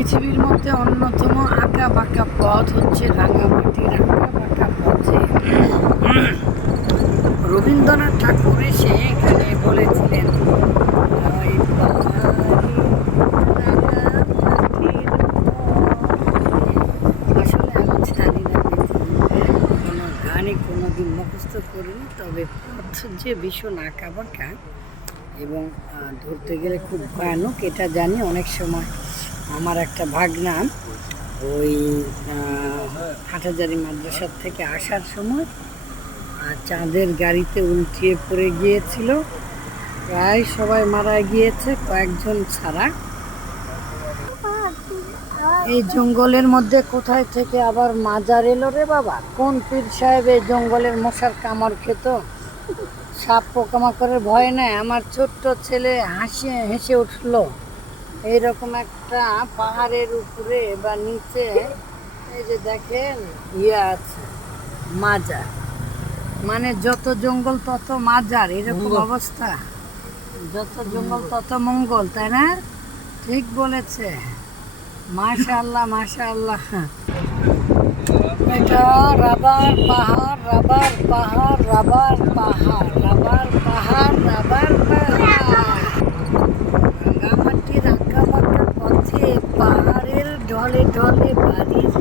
পৃথিবীর মধ্যে অন্যতম আঁকা বাঁকা পথ হচ্ছে রাঙামাটির আঁকা বাঁকা পথে। রবীন্দ্রনাথ ঠাকুর এসে এখানে বলেছিলেন, ওই পাহাড়ি রাঙামাটির পথে। আসলে আমি জানি না, কোনো গানে কোনোদিন মুখস্থ করিনি, তবে পথ যে ভীষণ আঁকা বাঁকা এবং ধরতে গেলে খুব ভয়ানক এটা জানি। অনেক সময় আমার একটা ভাগনা ওই হাটহাজারী মাদ্রাসার থেকে আসার সময় চাঁদের গাড়িতে উল্টিয়ে পড়ে গিয়েছিল। প্রায় সবাই মারা গিয়েছে, কয়েকজন ছাড়া। এই জঙ্গলের মধ্যে কোথায় থেকে আবার মাজার এলো রে বাবা? কোন পীর সাহেব এই জঙ্গলের মশার কামড় খেত? সাপ পোকামাকড়ের ভয় নাই? আমার ছোট্ট ছেলে হেসে উঠলো। এইরকম একটা পাহাড়ের উপরে বা নিচে এই যে দেখেন আছে মাজার, মানে যত জঙ্গল তত মাজার, এরকম অবস্থা। যত জঙ্গল তত মঙ্গল, তাই না? ঠিক বলেছে, মাশাআল্লাহ মাশাআল্লাহ। এটা রাবার পাহাড়, রাবার পাহাড়, রাবার পাহাড়, রাবার পাহাড়, রাবার পাহাড়। রাঙামাটির আঁকা বাঁকা পথে পাহাড়ের ঢলে ঢলে বাড়ির